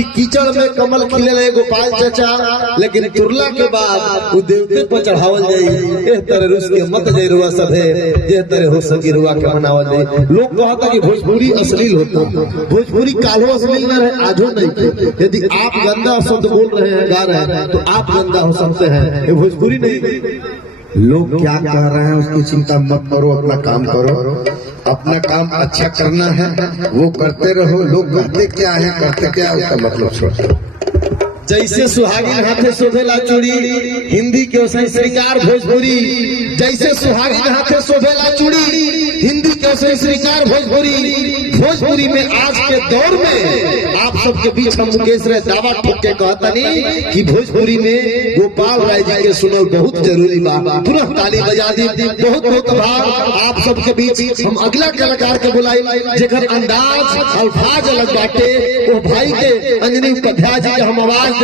कि कीचड़ में कमल खिले रहे गोपाल चाचा, लेकिन तुरला के बाद वो देवते पर चढ़ावल जाई। एह तरह रुस के मत जाई रुआ सब है, जे तरह हो सकी रुआ के मनावल जाई। लोग कहता कि भोजपुरी अश्लील होता, भोजपुरी कालो अश्लील न रहे, आजो नहीं। यदि आप गंदा शब्द बोल रहे हैं, गा रहे हैं, तो आप गंदा हो सकते हैं, ये भोजपुरी नहीं। लोग क्या कह रहे हैं उसकी चिंता मत करो, अपना काम करो। अपना काम अच्छा करना है वो करते रहो। लोग कहते क्या है करते क्या है उसका मतलब छोड़ो। जैसे सुहागिन हाथे शोभेला चूड़ी, हिंदी के वैसे श्रृंगार भोजपुरी। जैसे सुहागिन हाथे शोभेला चूड़ी, हिंदी के वैसे श्रृंगार भोजपुरी। भोजपुरी में आज के दौर में आप सबके बीच हम मुकेश रहे दावा ठोक के कहतनी कि भोजपुरी में गोपाल राय जी के सुनल बहुत जरूरी बा। पुनः ताली बजा दी। बहुत बहुत आभार आप सबके बीच। हम अगला कलाकार के बुलाई जेकर अंदाज अल्फाज अलग बाटे, वो भाई के अंजनी उपाध्याय जी के हम आवाज